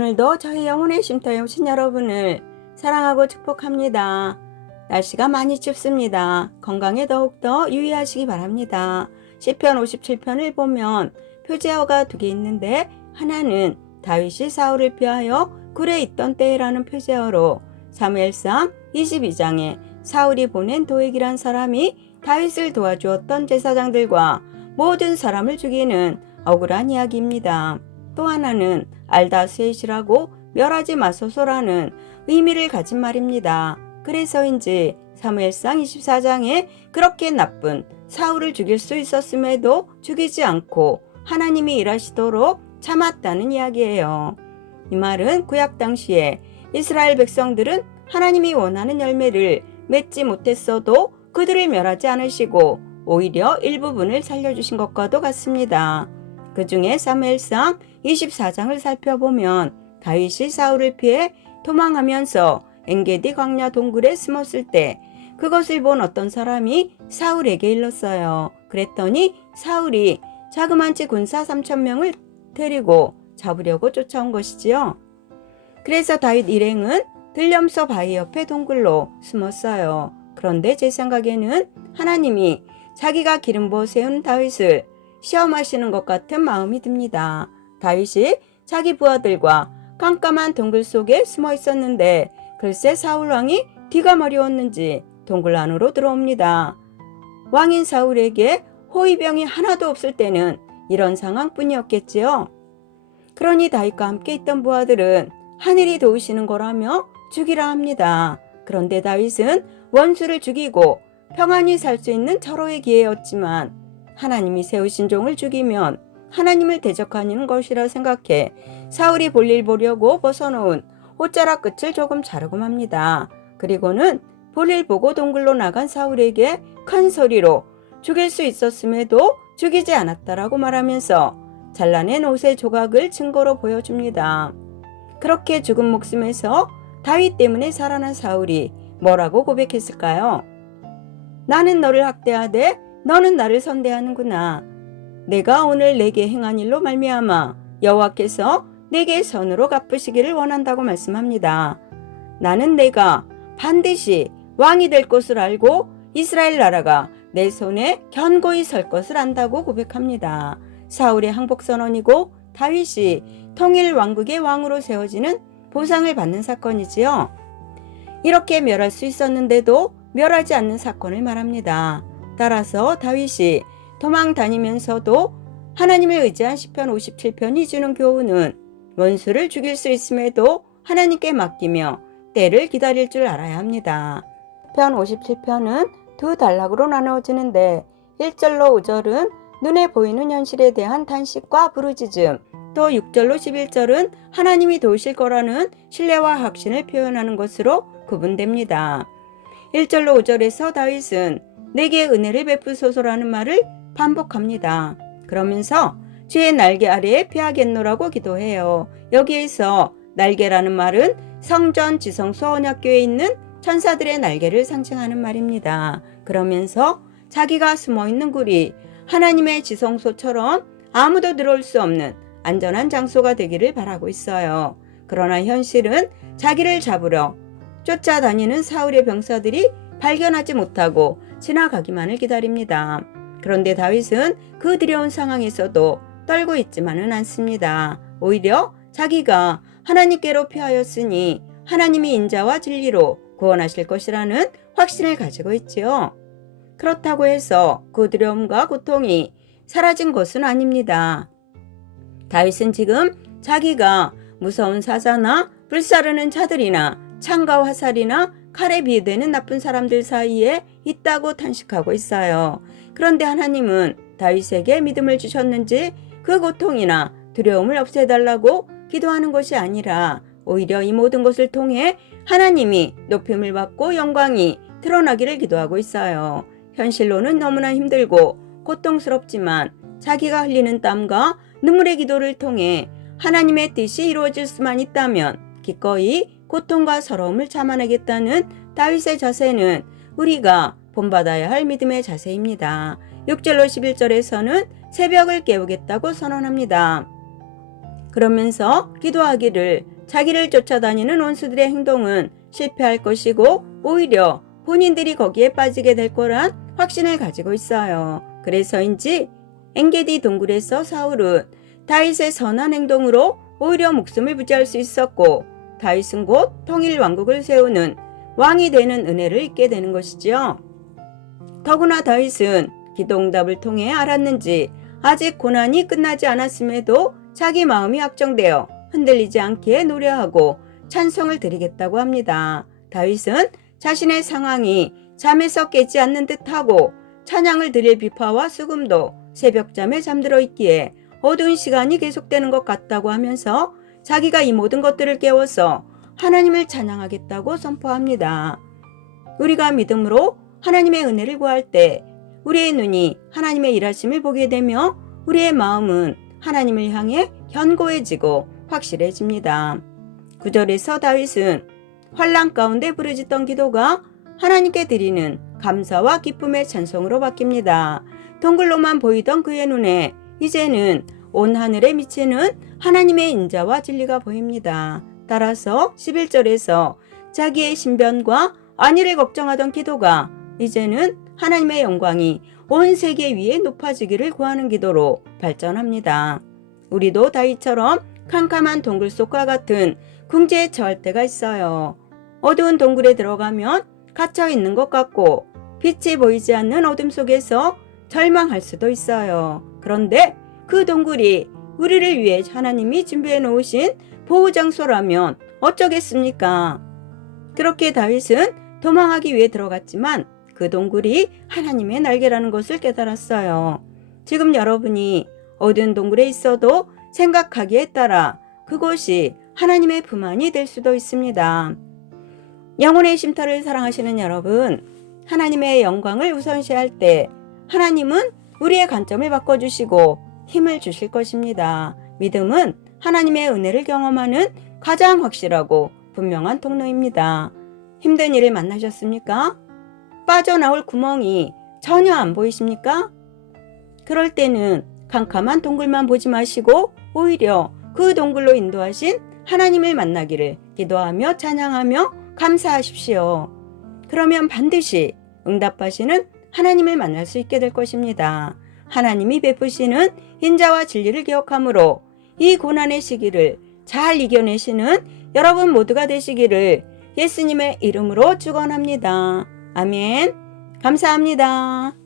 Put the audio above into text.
오늘도 저희 영혼의 쉼터에 오신 여러분을 사랑하고 축복합니다. 날씨가 많이 춥습니다. 건강에 더욱더 유의하시기 바랍니다. 시편 57편을 보면 표제어가 2개 있는데 하나는 다윗이 사울을 피하여 굴에 있던 때라는 표제어로 사무엘상 22장에 사울이 보낸 도액이란 사람이 다윗을 도와주었던 제사장들과 모든 사람을 죽이는 억울한 이야기입니다. 또 하나는 알다스에시라고 멸하지 마소서라는 의미를 가진 말입니다. 그래서인지 사무엘상 24장에 그렇게 나쁜 사울을 죽일 수 있었음에도 죽이지 않고 하나님이 일하시도록 참았다는 이야기예요. 이 말은 구약 당시에 이스라엘 백성들은 하나님이 원하는 열매를 맺지 못했어도 그들을 멸하지 않으시고 오히려 일부분을 살려주신 것과도 같습니다. 그 중에 사무엘상 24장을 살펴보면 다윗이 사울을 피해 도망하면서 엔게디 광야 동굴에 숨었을 때 그것을 본 어떤 사람이 사울에게 일렀어요. 그랬더니 사울이 자그만치 군사 3,000명을 데리고 잡으려고 쫓아온 것이지요. 그래서 다윗 일행은 들염소 바위 옆에 동굴로 숨었어요. 그런데 제 생각에는 하나님이 자기가 기름 부어 세운 다윗을 시험하시는 것 같은 마음이 듭니다. 다윗이 자기 부하들과 깜깜한 동굴 속에 숨어 있었는데 글쎄 사울 왕이 뒤가 머리웠는지 동굴 안으로 들어옵니다. 왕인 사울에게 호위병이 하나도 없을 때는 이런 상황뿐이었겠지요. 그러니 다윗과 함께 있던 부하들은 하늘이 도우시는 거라며 죽이라 합니다. 그런데 다윗은 원수를 죽이고 평안히 살 수 있는 절호의 기회였지만 하나님이 세우신 종을 죽이면 하나님을 대적하는 것이라 생각해 사울이 볼일 보려고 벗어놓은 옷자락 끝을 조금 자르고 맙니다. 그리고는 볼일 보고 동굴로 나간 사울에게 큰 소리로 죽일 수 있었음에도 죽이지 않았다라고 말하면서 잘라낸 옷의 조각을 증거로 보여줍니다. 그렇게 죽은 목숨에서 다윗 때문에 살아난 사울이 뭐라고 고백했을까요? 나는 너를 학대하되 너는 나를 선대하는구나. 내가 오늘 내게 행한 일로 말미암아 여호와께서 내게 선으로 갚으시기를 원한다고 말씀합니다. 나는 내가 반드시 왕이 될 것을 알고 이스라엘 나라가 내 손에 견고히 설 것을 안다고 고백합니다. 사울의 항복선언이고 다윗이 통일 왕국의 왕으로 세워지는 보상을 받는 사건이지요. 이렇게 멸할 수 있었는데도 멸하지 않는 사건을 말합니다. 따라서 다윗이 도망 다니면서도 하나님을 의지한 시편 57편이 주는 교훈은 원수를 죽일 수 있음에도 하나님께 맡기며 때를 기다릴 줄 알아야 합니다. 편 57편은 두 단락으로 나누어지는데 1절로 5절은 눈에 보이는 현실에 대한 단식과 부르짖음, 또 6절로 11절은 하나님이 도우실 거라는 신뢰와 확신을 표현하는 것으로 구분됩니다. 1절로 5절에서 다윗은 내게 은혜를 베푸소서라는 말을 반복합니다. 그러면서 주의 날개 아래에 피하겠노라고 기도해요. 여기에서 날개라는 말은 성전 지성소 언약궤에 있는 천사들의 날개를 상징하는 말입니다. 그러면서 자기가 숨어있는 굴이 하나님의 지성소처럼 아무도 들어올 수 없는 안전한 장소가 되기를 바라고 있어요. 그러나 현실은 자기를 잡으러 쫓아다니는 사울의 병사들이 발견하지 못하고 지나가기만을 기다립니다. 그런데 다윗은 그 두려운 상황에서도 떨고 있지만은 않습니다. 오히려 자기가 하나님께로 피하였으니 하나님이 인자와 진리로 구원하실 것이라는 확신을 가지고 있지요. 그렇다고 해서 그 두려움과 고통이 사라진 것은 아닙니다. 다윗은 지금 자기가 무서운 사자나 불사르는 자들이나 창과 화살이나 칼에 비유되는 나쁜 사람들 사이에 있다고 탄식하고 있어요. 그런데 하나님은 다윗에게 믿음을 주셨는지 그 고통이나 두려움을 없애달라고 기도하는 것이 아니라 오히려 이 모든 것을 통해 하나님이 높임을 받고 영광이 드러나기를 기도하고 있어요. 현실로는 너무나 힘들고 고통스럽지만 자기가 흘리는 땀과 눈물의 기도를 통해 하나님의 뜻이 이루어질 수만 있다면 기꺼이 고통과 서러움을 참아내겠다는 다윗의 자세는 우리가 본받아야 할 믿음의 자세입니다. 6절로 11절에서는 새벽을 깨우겠다고 선언합니다. 그러면서 기도하기를 자기를 쫓아다니는 원수들의 행동은 실패할 것이고 오히려 본인들이 거기에 빠지게 될 거란 확신을 가지고 있어요. 그래서인지 엔게디 동굴에서 사울은 다윗의 선한 행동으로 오히려 목숨을 부지할 수 있었고 다윗은 곧 통일 왕국을 세우는 왕이 되는 은혜를 입게 되는 것이지요. 더구나 다윗은 기도응답을 통해 알았는지 아직 고난이 끝나지 않았음에도 자기 마음이 확정되어 흔들리지 않게 노래하고 찬송을 드리겠다고 합니다. 다윗은 자신의 상황이 잠에서 깨지 않는 듯하고 찬양을 드릴 비파와 수금도 새벽잠에 잠들어 있기에 어두운 시간이 계속되는 것 같다고 하면서 자기가 이 모든 것들을 깨워서 하나님을 찬양하겠다고 선포합니다. 우리가 믿음으로 하나님의 은혜를 구할 때 우리의 눈이 하나님의 일하심을 보게 되며 우리의 마음은 하나님을 향해 견고해지고 확실해집니다. 9절에서 다윗은 환난 가운데 부르짖던 기도가 하나님께 드리는 감사와 기쁨의 찬송으로 바뀝니다. 동굴로만 보이던 그의 눈에 이제는 온 하늘에 미치는 하나님의 인자와 진리가 보입니다. 따라서 11절에서 자기의 신변과 안위를 걱정하던 기도가 이제는 하나님의 영광이 온 세계 위에 높아지기를 구하는 기도로 발전합니다. 우리도 다윗처럼 캄캄한 동굴 속과 같은 궁지에 처할 때가 있어요. 어두운 동굴에 들어가면 갇혀 있는 것 같고 빛이 보이지 않는 어둠 속에서 절망할 수도 있어요. 그런데 그 동굴이 우리를 위해 하나님이 준비해 놓으신 보호장소라면 어쩌겠습니까? 그렇게 다윗은 도망하기 위해 들어갔지만 그 동굴이 하나님의 날개라는 것을 깨달았어요. 지금 여러분이 어두운 동굴에 있어도 생각하기에 따라 그곳이 하나님의 품안이 될 수도 있습니다. 영혼의 쉼터를 사랑하시는 여러분, 하나님의 영광을 우선시할 때 하나님은 우리의 관점을 바꿔주시고 힘을 주실 것입니다. 믿음은 하나님의 은혜를 경험하는 가장 확실하고 분명한 통로입니다. 힘든 일을 만나셨습니까? 빠져나올 구멍이 전혀 안 보이십니까? 그럴 때는 캄캄한 동굴만 보지 마시고 오히려 그 동굴로 인도하신 하나님을 만나기를 기도하며 찬양하며 감사하십시오. 그러면 반드시 응답하시는 하나님을 만날 수 있게 될 것입니다. 하나님이 베푸시는 인자와 진리를 기억함으로 이 고난의 시기를 잘 이겨내시는 여러분 모두가 되시기를 예수님의 이름으로 축원합니다. 아멘. 감사합니다.